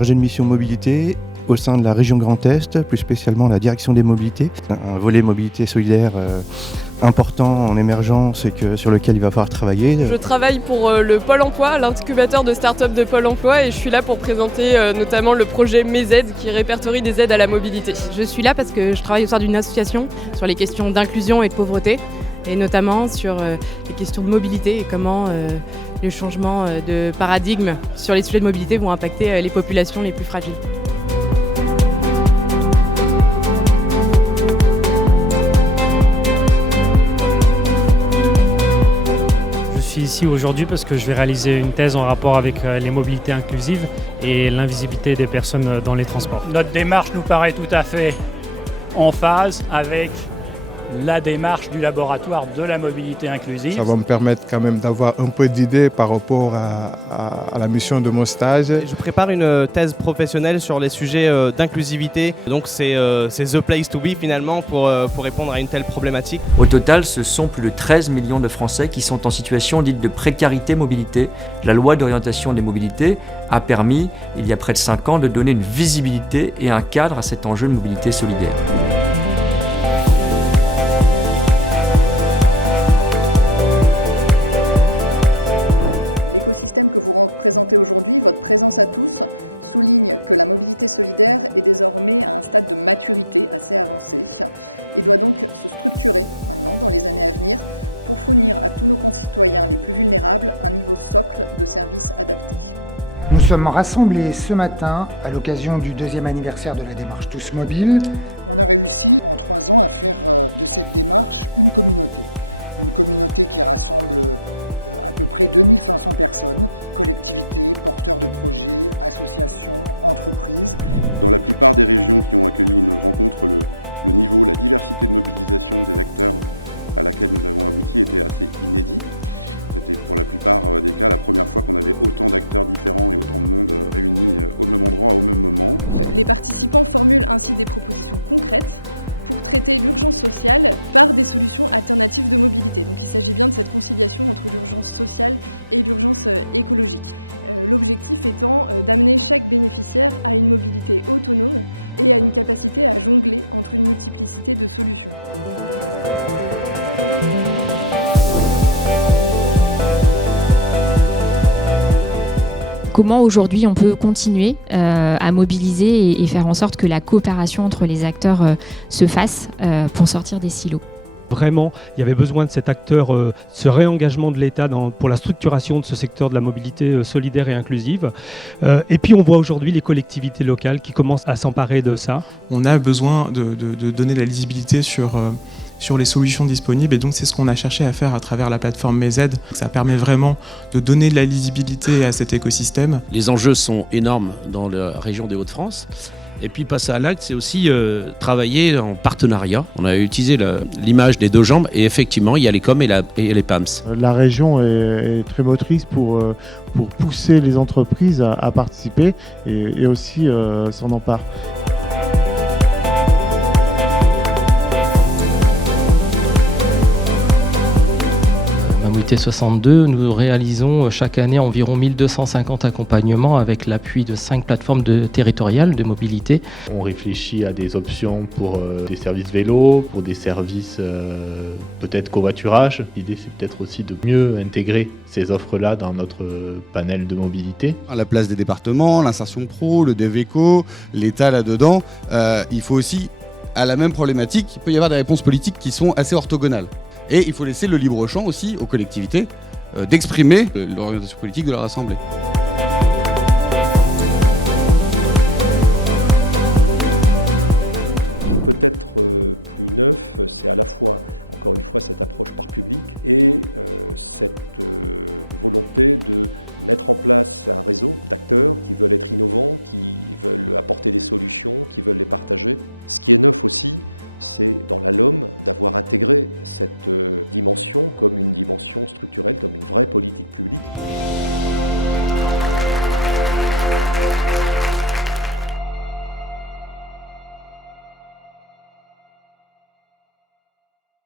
chargé de mission mobilité au sein de la région Grand Est, plus spécialement la direction des mobilités. Un volet mobilité solidaire important en émergence et sur lequel il va falloir travailler. Je travaille pour le Pôle emploi, l'incubateur de start-up de Pôle emploi, et je suis là pour présenter notamment le projet Mes aides qui répertorie des aides à la mobilité. Je suis là parce que je travaille au sein d'une association sur les questions d'inclusion et de pauvreté, et notamment sur les questions de mobilité et comment les changements de paradigme sur les sujets de mobilité vont impacter les populations les plus fragiles. Je suis ici aujourd'hui parce que je vais réaliser une thèse en rapport avec les mobilités inclusives et l'invisibilité des personnes dans les transports. Notre démarche nous paraît tout à fait en phase avec la démarche du laboratoire de la mobilité inclusive. Ça va me permettre quand même d'avoir un peu d'idées par rapport à la mission de mon stage. Je prépare une thèse professionnelle sur les sujets d'inclusivité, donc c'est the place to be finalement pour répondre à une telle problématique. Au total, ce sont plus de 13 millions de Français qui sont en situation dite de précarité mobilité. La loi d'orientation des mobilités a permis, il y a près de 5 ans, de donner une visibilité et un cadre à cet enjeu de mobilité solidaire. L'écosystème que vous représentez aujourd'hui, votre présence à tous, souligne que la mobilité solidaire est désormais à un stade de maturité assez avancé et doit donc se structurer maintenant dans les années à venir pour fournir à tous nos concitoyens les plus vulnérables un niveau socle de services adaptés. Nous sommes rassemblés ce matin à l'occasion du 2e anniversaire de la démarche Tous Mobiles. On a réussi en 3 ans à faire de cette démarche une communauté qui rassemble à peu près 2500 personnes, collectivités, porteurs de projets, associations, entreprises. Dans la plupart des régions qui ont accueilli une rencontre, le niveau, la diversité de mobilisation des acteurs à laquelle nous avons abouti était assez inédit. C'était pour la plupart des cas la première fois qu'on avait autant d'acteurs différents et autant de monde réunis au même endroit, au même moment. Les participants formulent ainsi des propositions concrètes pour traiter l'urgence sociale par des solutions alternatives de mobilité. Donc il s'agit bien de cette conciliation entre l'urgence sociale et l'urgence écologique. L'objectif étant d'amener chaque bénéficiaire à une mobilité autonome et à une capacité à jongler entre une multiplicité de solutions. Comment aujourd'hui on peut continuer à mobiliser et faire en sorte que la coopération entre les acteurs se fasse pour sortir des silos. Vraiment, il y avait besoin de cet acteur, ce réengagement de l'État pour la structuration de ce secteur de la mobilité solidaire et inclusive. Et puis on voit aujourd'hui les collectivités locales qui commencent à s'emparer de ça. On a besoin de donner de la lisibilité sur les solutions disponibles et donc c'est ce qu'on a cherché à faire à travers la plateforme Mes aides. Ça permet vraiment de donner de la lisibilité à cet écosystème. Les enjeux sont énormes dans la région des Hauts-de-France. Et puis passer à l'acte, c'est aussi travailler en partenariat. On a utilisé l'image des 2 jambes et effectivement, il y a les COM et les PAMS. La région est très motrice pour pousser les entreprises à participer et aussi s'en empare. T62, nous réalisons chaque année environ 1250 accompagnements avec l'appui de 5 plateformes territoriales de mobilité. On réfléchit à des options pour des services vélo, pour des services peut-être covoiturage. L'idée c'est peut-être aussi de mieux intégrer ces offres-là dans notre panel de mobilité. À la place des départements, l'insertion pro, le DevEco, l'État là-dedans, il faut aussi, à la même problématique, il peut y avoir des réponses politiques qui sont assez orthogonales. Et il faut laisser le libre champ aussi aux collectivités d'exprimer l'orientation politique de leur assemblée. Ce qui peut être plus neuf, c'est à la fois, encore une fois, cette approche par public et cette volonté de mettre en place un réseau d'acteurs qui veulent être innovants, qui veulent apporter des solutions, qui veulent les partager. Ce qui est neuf aussi, c'est dans la LOM d'avoir intégré cette dimension comme une dimension structurelle, comme une vraie politique publique.